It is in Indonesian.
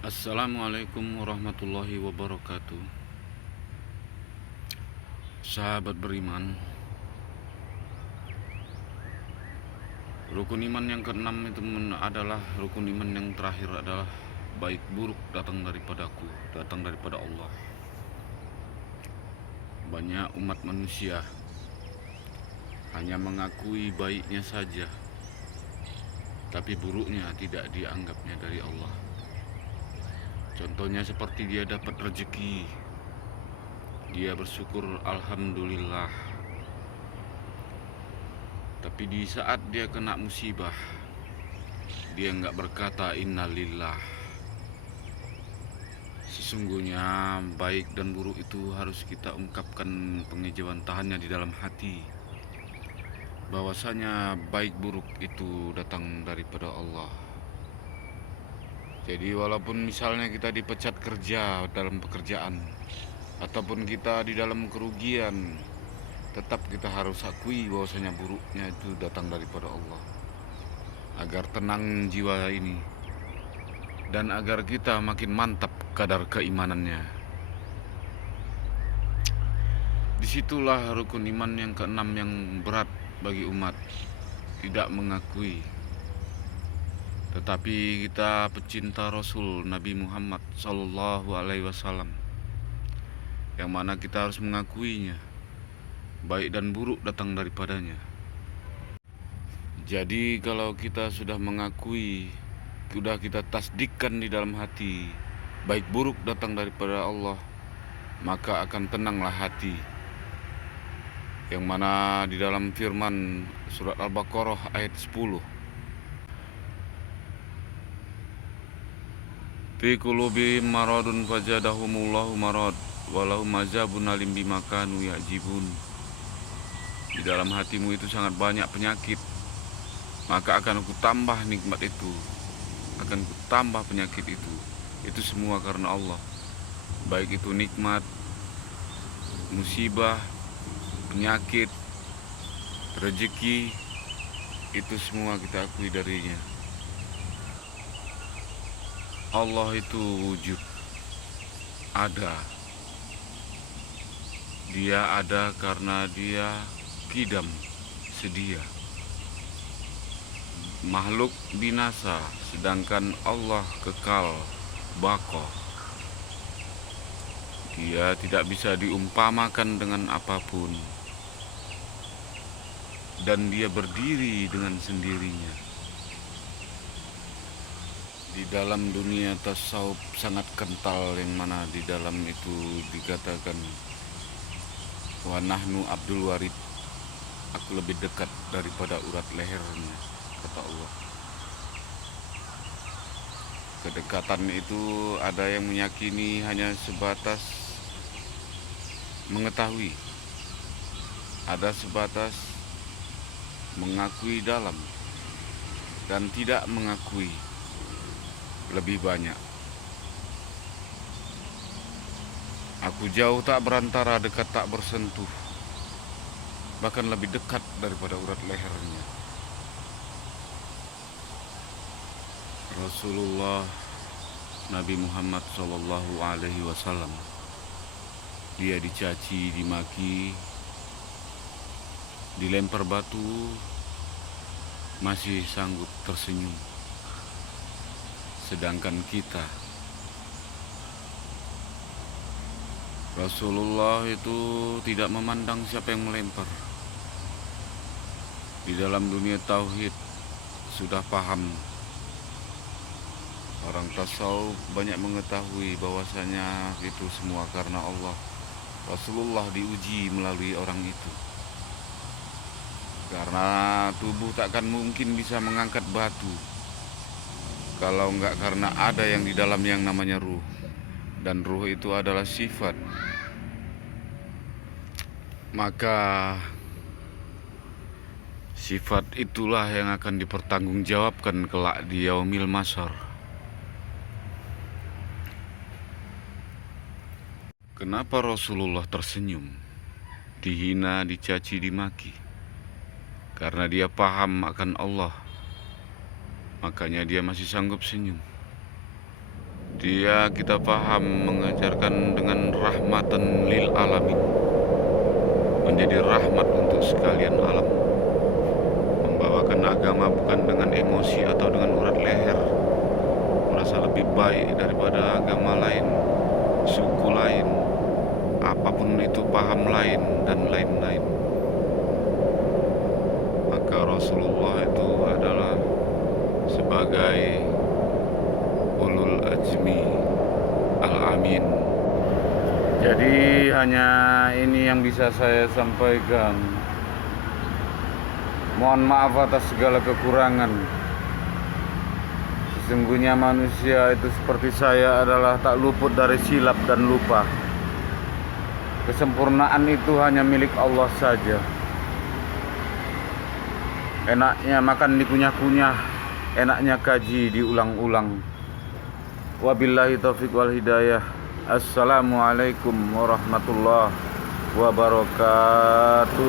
Assalamualaikum warahmatullahi wabarakatuh. Sahabat beriman, rukun iman yang keenam itu adalah rukun iman yang terakhir adalah baik buruk datang daripadaku, datang daripada Allah. Banyak umat manusia hanya mengakui baiknya saja, tapi buruknya tidak dianggapnya dari Allah. Contohnya seperti dia dapat rezeki, dia bersyukur alhamdulillah. Tapi di saat dia kena musibah, dia nggak berkata innalillah. Sesungguhnya baik dan buruk itu harus kita ungkapkan pengejauhan tahannya di dalam hati, bahwasanya baik buruk itu datang daripada Allah. Jadi walaupun misalnya kita dipecat kerja dalam pekerjaan, ataupun kita di dalam kerugian, tetap kita harus akui bahwasanya buruknya itu datang daripada Allah, agar tenang jiwa ini dan agar kita makin mantap kadar keimanannya. Disitulah rukun iman yang keenam yang berat bagi umat, tidak mengakui. Tetapi kita pecinta Rasul Nabi Muhammad Sallallahu Alaihi Wasallam, yang mana kita harus mengakuinya, baik dan buruk datang daripadanya. Jadi kalau kita sudah mengakui, sudah kita tasdikkan di dalam hati, baik buruk datang daripada Allah, maka akan tenanglah hati. Yang mana di dalam firman surat Al-Baqarah ayat 10, fi qulubihim maradun fazadahumullahu marad walahum azabun alim bima kanu ya'jibun. Di dalam hatimu itu sangat banyak penyakit, maka akan aku tambah nikmat itu, akan aku tambah penyakit itu. Itu semua karena Allah. Baik itu nikmat, musibah, penyakit, rezeki, itu semua kita akui darinya. Allah itu wujud, ada. Dia ada karena dia kidam, sedia. Makhluk binasa, sedangkan Allah kekal, baqo. Dia tidak bisa diumpamakan dengan apapun, dan dia berdiri dengan sendirinya. Di dalam dunia tasawuf sangat kental, yang mana di dalam itu dikatakan wa nahnu Abdul Warid, aku lebih dekat daripada urat lehernya, kata Allah. Kedekatan itu ada yang meyakini hanya sebatas mengetahui, ada sebatas mengakui dalam, dan tidak mengakui lebih banyak. Aku jauh tak berantara, dekat tak bersentuh, bahkan lebih dekat daripada urat lehernya. Rasulullah Nabi Muhammad Sallallahu Alaihi Wasallam, dia dicaci, dimaki, dilempar batu, masih sanggup tersenyum. Sedangkan kita, Rasulullah itu tidak memandang siapa yang melempar. Di dalam dunia tauhid sudah paham. Orang tasawuf banyak mengetahui bahwasanya itu semua karena Allah. Rasulullah diuji melalui orang itu, karena tubuh takkan mungkin bisa mengangkat batu kalau enggak karena ada yang di dalam yang namanya ruh. Dan ruh itu adalah sifat. Maka sifat itulah yang akan dipertanggungjawabkan kelak di yaumil masyar. Kenapa Rasulullah tersenyum, dihina, dicaci, dimaki? Karena dia paham akan Allah, makanya dia masih sanggup senyum. Dia kita paham mengajarkan dengan rahmatan lil alamin, menjadi rahmat untuk sekalian alam, membawakan agama bukan dengan emosi atau dengan urat leher, merasa lebih baik daripada agama lain, suku lain, apapun itu, paham lain, dan lain-lain. Maka Rasulullah itu adalah sebagai ulul azmi al-amin. Jadi hanya ini yang bisa saya sampaikan. Mohon maaf atas segala kekurangan. Sesungguhnya manusia itu seperti saya adalah tak luput dari silap dan lupa. Kesempurnaan itu hanya milik Allah saja. Enaknya makan dikunyah-kunyah, enaknya kaji diulang-ulang. Wabillahi taufiq wal hidayah. Assalamualaikum warahmatullahi wabarakatuh.